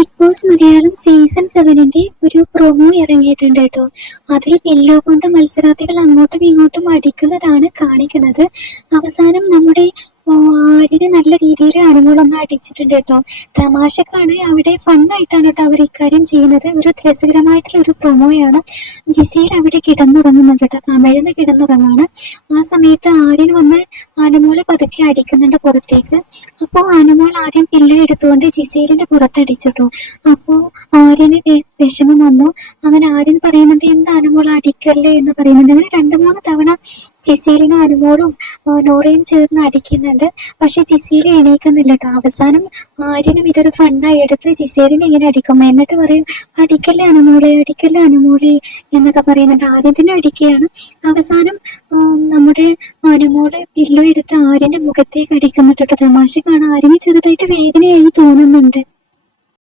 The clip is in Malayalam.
ബിഗ് ബോസ് മലയാളം സീസൺ സെവനിന്റെ ഒരു പ്രൊമോ ഇറങ്ങിയിട്ടുണ്ട് കേട്ടോ. അതിൽ എല്ലോ കൊണ്ട് മത്സരാർത്ഥികൾ അങ്ങോട്ടും ഇങ്ങോട്ടും അടിക്കുന്നതാണ് കാണിക്കുന്നത്. അവസാനം നമ്മുടെ ആര്യന് നല്ല രീതിയിൽ അനുമോളൊന്നും അടിച്ചിട്ടുണ്ട് കേട്ടോ. തമാശക്കാണ് അവിടെ ഫണ്ണായിട്ടാണ് കേട്ടോ അവർ ഇക്കാര്യം ചെയ്യുന്നത്. ഒരു രസകരമായിട്ടുള്ള ഒരു പ്രൊമോയാണ് ജിസയിൽ അവിടെ കിടന്നുറങ്ങുന്നുണ്ട് കേട്ടോ. കമിഴ്ന്ന് കിടന്നുറങ്ങാണ് ആ സമയത്ത് ആര്യൻ വന്ന് അനുമോളെ പതുക്കെ അടിക്കുന്നുണ്ട് പുറത്തേക്ക്. അപ്പോൾ അനുമോൾ ആദ്യം പില്ല എടുത്തുകൊണ്ട് ജിസേലിന്റെ പുറത്തടിച്ചിട്ടു. അപ്പോൾ ആര്യന് വിഷമം വന്നു. അങ്ങനെ ആര്യൻ പറയുന്നുണ്ട് എന്താ അനുമോൾ അടിക്കല്ലേ? എന്ന് പറയുന്നുണ്ട്. അങ്ങനെ രണ്ടു മൂന്ന് തവണ ജിസേലിനും അനുമോളും നോറയും ചേർന്ന് അടിക്കുന്നുണ്ട്. പക്ഷെ ജിസേൽ എണീക്കുന്നില്ല കേട്ടോ. അവസാനം ആര്യനും ഇതൊരു ഫണ്ടായി എടുത്ത് ജിസേലിനെ ഇങ്ങനെ അടിക്കും. എന്നിട്ട് പറയും അടിക്കല്ലേ അനുമോളെ അടിക്കല്ലേ അനുമോളെ എന്നൊക്കെ പറയുന്നുണ്ട്. ആര്യത്തിനെ അടിക്കുകയാണ്. അവസാനം നമ്മുടെ അനുമോൾ പില്ലു എടുത്ത് ആര്യന്റെ മുഖത്തേക്ക് അടിക്കുന്നുണ്ട് തമാശ കാണാൻ ആര്യന് ചെറുതായിട്ട് വേദനയായി തോന്നുന്നുണ്ട്.